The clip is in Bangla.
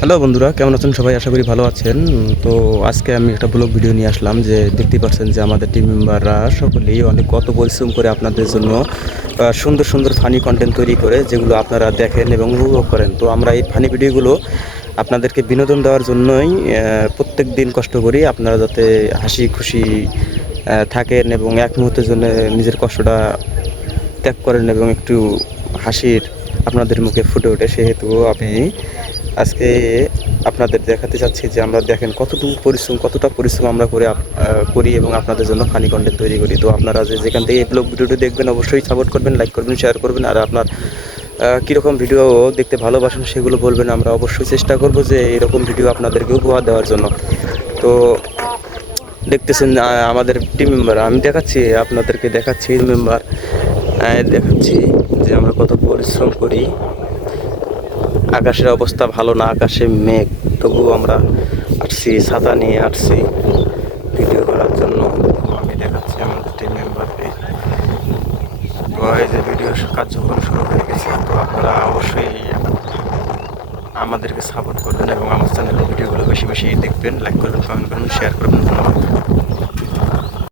হ্যালো বন্ধুরা, কেমন আছেন সবাই? আশা করি ভালো আছেন। তো আজকে আমি একটা ব্লগ ভিডিও নিয়ে আসলাম, যে দেখতেই পাচ্ছেন যে আমাদের টিম মেম্বাররা সকলেই অনেক কত পরিশ্রম করে আপনাদের জন্য সুন্দর সুন্দর ফানি কন্টেন্ট তৈরি করে, যেগুলো আপনারা দেখেন এবং উপভোগ করেন। তো আমরা এই ফানি ভিডিওগুলো আপনাদেরকে বিনোদন দেওয়ার জন্যই প্রত্যেক দিন কষ্ট করি, আপনারা যাতে হাসি খুশি থাকেন এবং এক মুহূর্তের জন্য নিজের কষ্টটা ত্যাগ করেন এবং একটু হাসির আপনাদের মুখে ফুটে ওঠে। সেহেতু আমি আজকে আপনাদের দেখাতে চাচ্ছি যে আমরা দেখেন কতটা পরিশ্রম আমরা করি এবং আপনাদের জন্য ফানি কন্টেন্ট তৈরি করি। তো আপনারা যেখান থেকে এই ব্লগ ভিডিওটি দেখবেন অবশ্যই সাপোর্ট করবেন, লাইক করবেন, শেয়ার করবেন। আর আপনার কীরকম ভিডিও দেখতে ভালোবাসেন সেগুলো বলবেন। আমরা অবশ্যই চেষ্টা করব যে এরকম ভিডিও আপনাদেরকে উপহার দেওয়ার জন্য। তো দেখতেছেন আমাদের টিম মেম্বার, আমি দেখাচ্ছি মেম্বার দেখাচ্ছি যে আমরা কত পরিশ্রম করি। আকাশের অবস্থা ভালো না, আকাশে মেঘ, তবুও আমরা ছাতা নিয়ে আসছি ভিডিও করার জন্য। আমি দেখাচ্ছি আমাদের টিম মেম্বারকে। তো এই যে ভিডিও কার্যক্রম শুরু হয়ে গেছে। তো আপনারা অবশ্যই আমাদেরকে সাপোর্ট করবেন এবং আমার চ্যানেলের ভিডিওগুলো বেশি বেশি দেখবেন, লাইক করবেন, কমেন্ট করবেন, শেয়ার করবেন। ধন্যবাদ।